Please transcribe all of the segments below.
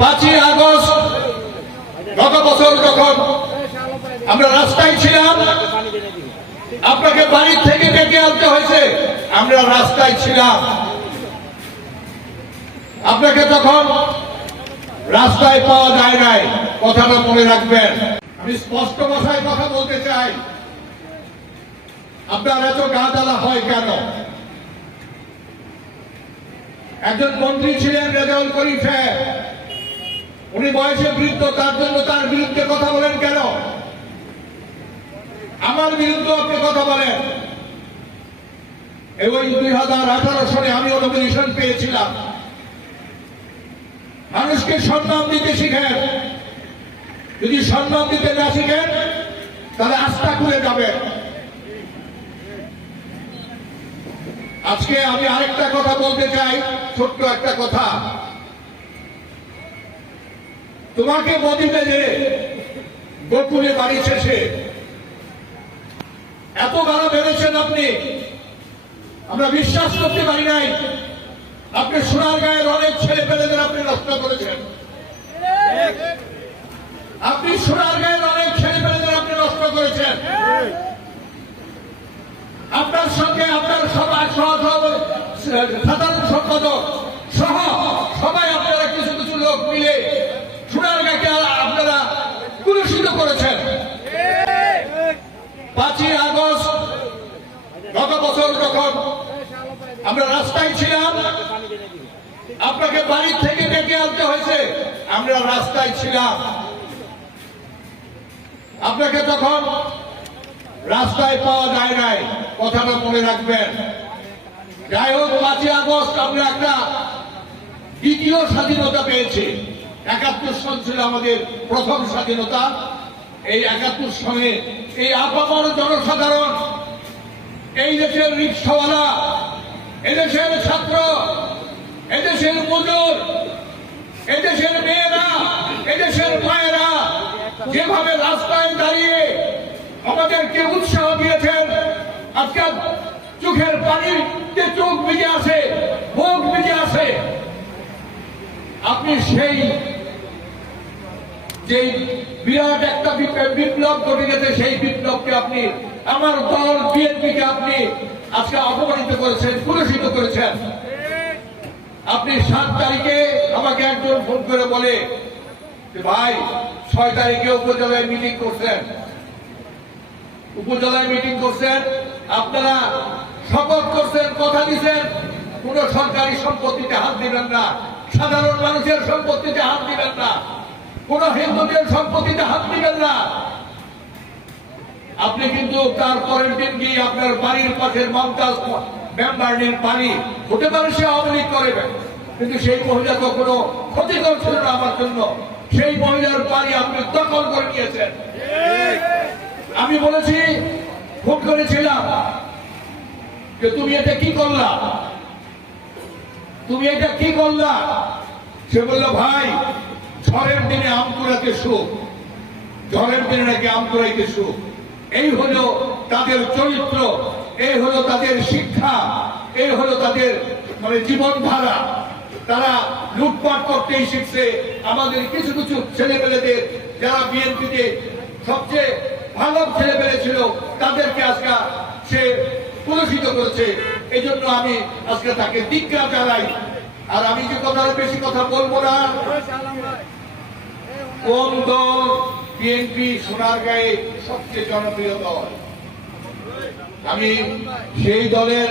5ই August গত বছর যখন আমরা রাস্তায় ছিলাম, আপনাকে বাড়ি থেকে ডেকে আনতে হয়েছে, আমরা রাস্তায় ছিলাম। আপনাকে তখন রাস্তায় পাওয়া যায় নাই, কথাটা মনে রাখবেন। আমি স্পষ্ট ভাষায় কথা বলতে চাই, আপনার এত গা জ্বালা হয় কেন? একজন মন্ত্রী ছিলেন রেজাউল করিম সাহেব, উনি বয়সে বৃদ্ধ, তার জন্য তার বিরুদ্ধে কথা বলেন কেন? আমার বিরুদ্ধে আপনি কথা বলেন। এবং 2018 সালে আমি নমিনেশন পেয়েছিলাম। মানুষকে সম্মান দিতে শিখেন, যদি সম্মান দিতে না শিখেন তাহলে আস্থা খুলে যাবে। আজকে আমি আরেকটা কথা বলতে চাই, ছোট্ট একটা কথা। তোমাকে বদিতে যে গোকুলে বাড়ি শেষে এত ভালো বেড়েছেন আপনি, আমরা বিশ্বাস করতে পারি নাই। আপনি সোনারগাঁয়ের অনেক ছেলে পেলেদের আপনি নষ্ট করেছেন। আপনি সোনারগাঁয়ের অনেক ছেলে পেলেদের আপনি নষ্ট করেছেন। আপনার সঙ্গে আপনার সবাই সাধারণ সম্পাদক সহ সবাই আপনারা কিছু কিছু লোক মিলে সোনারগাঁকে আপনারা কুলুষিত করেছেন। 5ই আগস্ট গত বছর যখন আমরা রাস্তায় ছিলাম, আপনাকে বাড়ি থেকে ডেকে আনতে হয়েছে, আমরা রাস্তায় ছিলাম। আপনাকে তখন রাস্তায় পাওয়া যায় নাই, কথাটা মনে রাখবেন। যাই হোক, 5ই আগস্ট আমরা একটা দ্বিতীয় স্বাধীনতা পেয়েছি। 71 সন ছিল আমাদের প্রথম স্বাধীনতা। এই 71 সনে এই আপামর জনসাধারণ, এই দেশের রিক্সাওয়ালা, এদেশের ছাত্র, এদেশের মজুর, এদেশের মেয়েরা, এদেশের মায়েরা যেভাবে রাস্তায় দাঁড়িয়ে আমাদেরকে উৎসাহ দিয়েছেন, আজকে চোখের পানিতে চোখ ভিজে আসে, মুখ ভিজে আসে। আপনি সেই যে বিরাট একটা বিপ্লব ঘটে গেছে, সেই বিপ্লবকে আপনি, আমার দল বিএনপিকে আপনি আজকে অপমানিত করেছেন, কুলুষিত করেছেন। আপনি 7 তারিখে আমাকে একজন ফোন করে বলে যে ভাই 6 তারিখে উপজেলায় মিটিং করছেন, উপজেলায় মিটিং করছেন, আপনারা শপথ করছেন, কথা দিচ্ছেন কোন সরকারি সম্পত্তিতে হাত দিবেন না, সাধারণ মানুষের সম্পত্তিতে হাত দিবেন না, কোন হিন্দুদের সম্পত্তিতে হাত দিবেন না। আপনি কিন্তু তার পরের দিন গিয়ে আপনার বাড়ির পাশের মমতাজ মেম্বারের বাড়ি, হতে পারে সে আওয়ামী লীগ করবেন, কিন্তু সেই মহিলা তো কোনো ক্ষতিকর ছিল না আমার জন্য। সেই মহিলার বাড়ি আপনি দখল করে নিয়েছেন। আমি বলেছি, ফোন করেছিলাম যে তুমি এটা কি করলা, তুমি এটা কি করলা? সে বলল ভাই, ঝড়ের দিনে আম কুড়াতে সুখ, ঝড়ের দিনে নাকি আম কুড়াইতে সুখ। এই হলো তাদের চরিত্র, এই হলো তাদের শিক্ষা, এই হলো তাদের মানে জীবনধারা। তারা লুটপাট করতেই শিখছে। আমাদের কিছু কিছু ছেলেপেলেদের যারা বিএনপিতে সবচেয়ে ভালো ছেলেপেলে ছিল, তাদেরকে আজকে সে কুলুষিত করেছে। এই জন্য আমি আজকে তাকে ধিক্কার জানাই। আর আমি যে কথা বেশি কথা বলবো না। কোন দল? বিএনপি সোনারগাঁয়ে সবচেয়ে জনপ্রিয় দল। আমি সেই দলের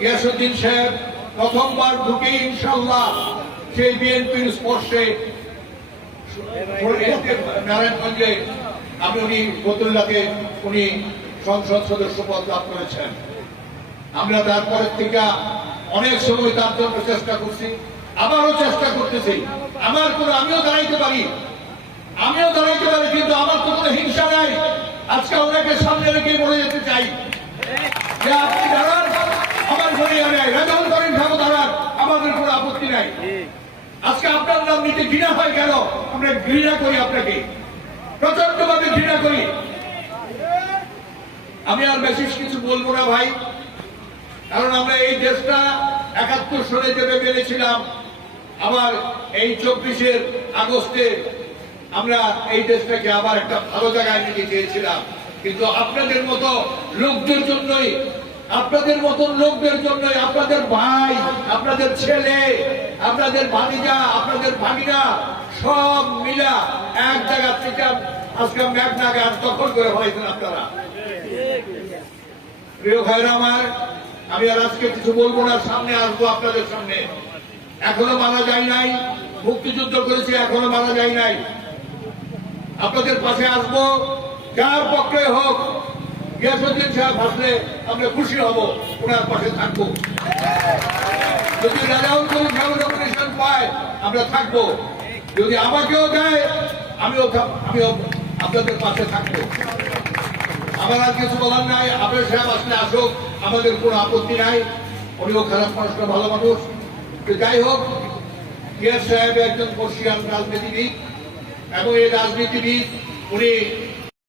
গিয়াসউদ্দিন সাহেব প্রথমবার ঢুকে ইনশাল্লাহ সেই বিএনপির স্পর্শে নারায়ণগঞ্জে আমি উনি ফতুল্লাতে উনি সংসদ সদস্য পদ লাভ করেছেন। আমরা তারপরের থেকে অনেক সময় তার জন্য চেষ্টা করছি, আবারও চেষ্টা করতেছি। আমিও দাঁড়াইতে পারি, কিন্তু আমার তো কোনো হিংসা নাই। আজকে ওনাকে সামনে রেখে বলে যেতে চাই যে আপনি দাঁড়ান, আমার ঘরে রেজাউল করিম সাহেব দাঁড়ান, আমাদের কোনো আপত্তি নাই। আজকে আপনার নাম নিতে ঘৃণা হয় কেন? আমরা ঘৃণা করি, আপনাকে প্রচন্ড ভাবে ঘৃণা করি। আমি আর বেশি কিছু বলবো না ভাই, কারণ আমরা এই দেশটা 71 সালে যেভাবে বেড়েছিলাম আবার এই 24 আগস্টে আমরা এই দেশটাকে আবার একটা ভালো জায়গায় নিতে চেয়েছিলাম, কিন্তু আপনাদের মতো লোকদের জন্যই, আপনাদের মতন লোকদের জন্যই, আপনাদের ভাই, আপনাদের ছেলে, আপনাদের ভাতিজা, আপনাদের ভাগিনা সব মিলা এক জায়গা থেকে আজকে মেঘনাকে আজ দখল করে ফেলাইছেন আপনারা। প্রিয় ভাইরা আমার, আমি আর আজকে কিছু বলবো না, সামনে আসবো আপনাদের সামনে। এখনো মারা যায় নাই, মুক্তিযুদ্ধ করেছে, এখনো মারা যায় নাই। আপনাদের পাশে আসবো, যার পক্ষে হোক। গিয়াসউদ্দিন সাহেব আসলে আমরা খুশি হব, ওনার পাশে থাকবো। যদি রাজাউল করিম সাহেব নমিনেশন পায় আমরা থাকবো, যদি আমাকেও দেয় আমিও আপনাদের পাশে থাকবো। আমার আর কিছু বলার নাই। আবেদ সাহেব আসলে আসুক, আমাদের কোনো আপত্তি নাই। উনিও খারাপ মানুষ না, ভালো মানুষ। যাই হোক, গিয়াস সাহেব একজন বর্ষিয়ান রাজনীতিবিদ এবং এই রাজনীতিবিদ উনি